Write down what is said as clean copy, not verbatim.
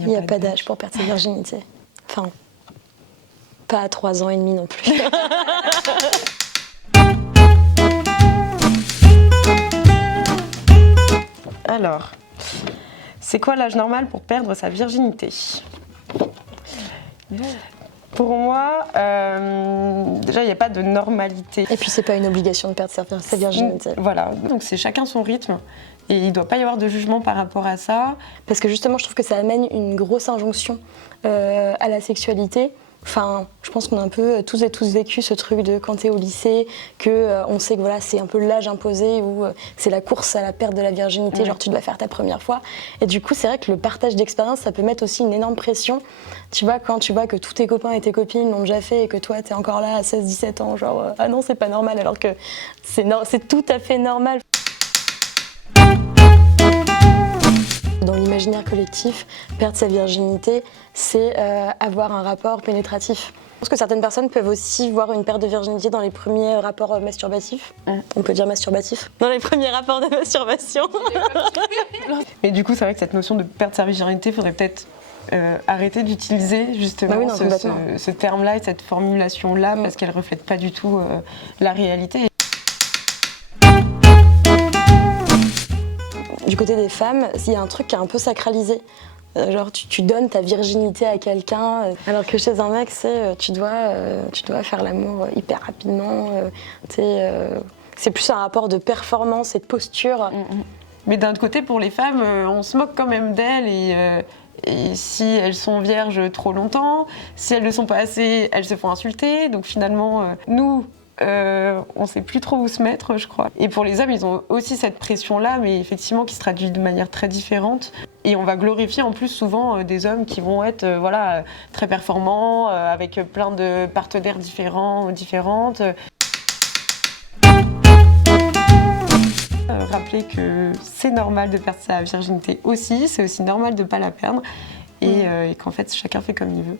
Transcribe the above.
Il n'y a pas d'âge pour perdre sa virginité. Enfin, pas à 3 ans et demi non plus. Alors, c'est quoi l'âge normal pour perdre sa virginité? Pour moi, déjà, il n'y a pas de normalité. Et puis, c'est pas une obligation de perdre sa virginité. Voilà, donc c'est chacun son rythme. Et il ne doit pas y avoir de jugement par rapport à ça. Parce que justement, je trouve que ça amène une grosse injonction à la sexualité. Enfin, je pense qu'on a un peu tous et tous vécu ce truc de quand t'es au lycée, on sait que voilà, c'est un peu l'âge imposé où c'est la course à la perte de la virginité, genre tu dois faire ta première fois. Et du coup, c'est vrai que le partage d'expérience, ça peut mettre aussi une énorme pression. Tu vois, quand tu vois que tous tes copains et tes copines l'ont déjà fait et que toi, t'es encore là à 16-17 ans, genre ah non, c'est pas normal, alors que c'est tout à fait normal. Dans l'imaginaire collectif, perdre sa virginité, c'est avoir un rapport pénétratif. Je pense que certaines personnes peuvent aussi voir une perte de virginité dans les premiers rapports masturbatifs. On peut dire masturbatif. Dans les premiers rapports de masturbation. Mais du coup, c'est vrai que cette notion de perdre sa virginité, il faudrait peut-être arrêter d'utiliser justement ce terme-là et cette formulation-là parce qu'elle ne reflète pas du tout la réalité. Du côté des femmes, il y a un truc qui est un peu sacralisé. Genre tu donnes ta virginité à quelqu'un, alors que chez un mec, tu dois faire l'amour hyper rapidement. C'est plus un rapport de performance et de posture. Mais d'un autre côté, pour les femmes, on se moque quand même d'elles et si elles sont vierges trop longtemps, si elles ne le sont pas assez, elles se font insulter. Donc finalement, nous... on sait plus trop où se mettre, je crois. Et pour les hommes, ils ont aussi cette pression-là, mais effectivement qui se traduit de manière très différente. Et on va glorifier en plus souvent des hommes qui vont être très performants, avec plein de partenaires différentes. Rappeler que c'est normal de perdre sa virginité aussi, c'est aussi normal de ne pas la perdre, et qu'en fait chacun fait comme il veut.